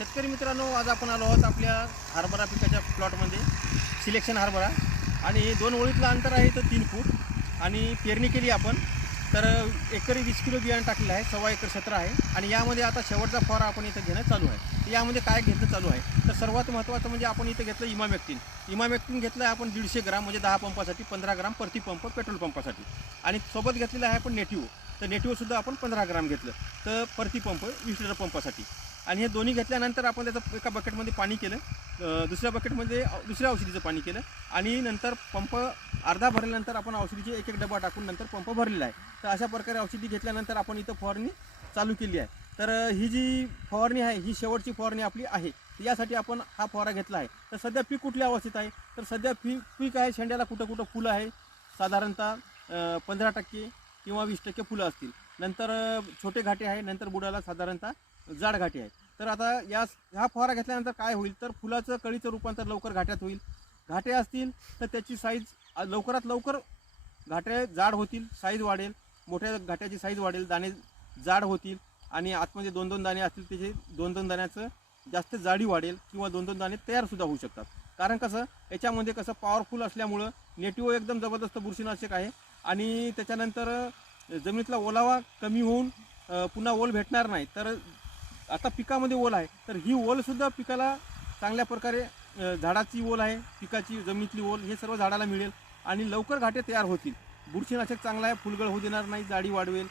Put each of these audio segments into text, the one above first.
शेतकरी मित्रांनो, आज आपण आलो आहोत आपल्या हरभरा पिकाच्या प्लॉटमध्ये. सिलेक्शन हरभरा आणि 2 ओळीतलं अंतर आहे तर 3 फूट आणि पेरणी केली आपण. तर एकरी 20 किलो बियाणं टाकलेलं आहे. 1.25 एकर क्षेत्र आहे आणि यामध्ये आता शेवटचा फवारा आपण इथं घेणं चालू आहे. यामध्ये काय घेणं चालू आहे तर सर्वात महत्त्वाचं म्हणजे आपण इथं घेतलं इमामॅक्टिन घेतलं आहे आपण 150 ग्राम, म्हणजे 10 पंपासाठी 15 ग्राम प्रति पंप पेट्रोल पंपासाठी. आणि सोबत घेतलेलं आहे आपण नेटिव्ह. तर नेटिव्हसुद्धा आपण 15 ग्राम घेतलं तर प्रति पंप 20 लिटर पंपासाठी. आणि हे दोन्ही घेतल्यानंतर आपण त्याचं एका बकेटमध्ये पाणी केलं, दुसऱ्या बकेटमध्ये दुसऱ्या औषधीचं पाणी केलं आणि नंतर पंप अर्धा भरल्यानंतर आपण औषधीचे एक डबा टाकून नंतर पंप भरलेला आहे. तर अशा प्रकारे औषधी घेतल्यानंतर आपण इथं फवारणी चालू केली आहे. तर ही जी फवारणी आहे ही शेवटची फवारणी आपली आहे. यासाठी आपण हा फवारा घेतला आहे. तर सध्या पीक कुठल्या अवस्थेत आहे तर सध्या पीक आहे शेंड्याला कुठं फुलं आहे, साधारणतः 15% किंवा 20% फुलं असतील. नंतर छोटे घाटे आहे, नंतर बुडाला साधारणतः जाड घाटे आहे. तर आता ह्या फवारा घेतल्यानंतर काय होईल तर फुलाचं कळीचं रूपांतर लवकर घाट्यात होईल. घाटे असतील तर त्याची साईज लवकरात लवकर घाटे जाड होतील, साईज वाढेल, मोठ्या घाट्याची साईज वाढेल, दाणे जाड होतील आणि आतमध्ये 2-2 दाणे असतील त्याचे 2-2 दाण्याचं जास्त जाडी वाढेल किंवा 2-2 दाणे तयारसुद्धा होऊ शकतात. कारण कसं याच्यामध्ये कसं पॉवरफुल असल्यामुळं नेटिव्ह एकदम जबरदस्त बुरशीनाशक आहे आणि त्याच्यानंतर जमिनीतला ओलावा कमी होऊन पुन्हा ओल भेटणार नाही. तर आता पिकामध्ये ओल आहे तर ही ओलसुद्धा पिकाला चांगल्या प्रकारे झाडाची ओल आहे, पिकाची जमिनीतली ओल हे सर्व झाडाला मिळेल आणि लवकर घाटे तयार होतील. बुरशीनाशक चांगला आहे, फुलगळ होऊ देणार नाही, जाडी वाढवेल,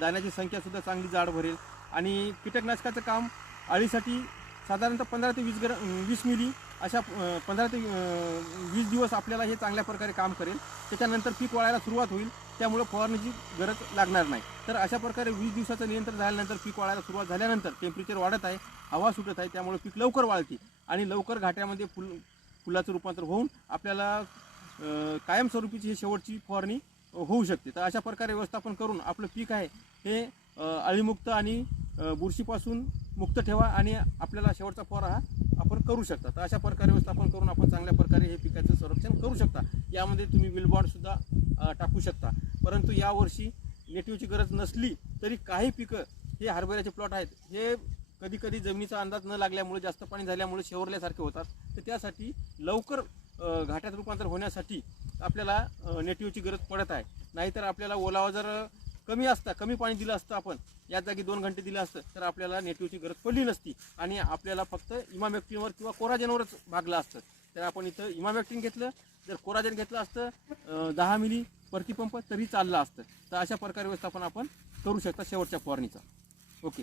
दाण्याची संख्यासुद्धा चांगली जाड भरेल. आणि कीटकनाशकाचं काम अळीसाठी साधारणतः 15 ते 20 मिली अशा 15 ते 20 दिवस आपल्याला हे चांगल्या प्रकारे काम करेल. त्याच्यानंतर पीक वाळायला सुरुवात होईल, त्यामुळं फवारणीची गरज लागणार नाही. तर अशा प्रकारे 20 दिवसाचं नियंत्रण झाल्यानंतर पीक वाळायला सुरुवात झाल्यानंतर टेम्परेचर वाढत आहे, हवा सुटत आहे, त्यामुळे पीक लवकर वाळते आणि लवकर घाट्यामध्ये फुलाचं रूपांतर होऊन आपल्याला कायमस्वरूपीची ही शेवटची फवारणी होऊ शकते. तर अशा प्रकारे व्यवस्थापन करून आपलं पीक आहे हे अळीमुक्त आणि बुरशीपासून मुक्त ठेवा आणि आपल्याला शेवटचा फवारा हा आपण करू शकता. तर अशा प्रकारे व्यवस्थापन करून आपण चांगल्या प्रकारे हे पिकाचं संरक्षण करू शकता. यामध्ये तुम्ही विलबॉन्डसुद्धा टाकू शकता. परंतु यावर्षी नेटिव्हची गरज नसली तरी काही पिकं हे हरभऱ्याचे प्लॉट आहेत हे कधी कधी जमिनीचा अंदाज न लागल्यामुळे, जास्त पाणी झाल्यामुळे शेवरल्यासारखे होतात. तर त्यासाठी लवकर घाट्यात रूपांतर होण्यासाठी आपल्याला नेटिव्हची गरज पडत आहे. नाहीतर आपल्याला ओलावा जर कमी पाणी दिलं असतं, आपण या जागी 2 घंटे दिलं असतं तर आपल्याला नेटिव्हची गरज पडली नसती आणि आपल्याला फक्त इमामॅक्टिनवर किंवा कोराजेनवरच भागलं असतं. तर आपण इथं इमामॅक्टिन घेतलं, जर कोराजेन घेतलं असतं 10 मिली प्रति पंप तरी चाललं असतं. तर अशा प्रकारे व्यवस्थापन आपण करू शकता शेवटच्या फवारणीचा. ओके.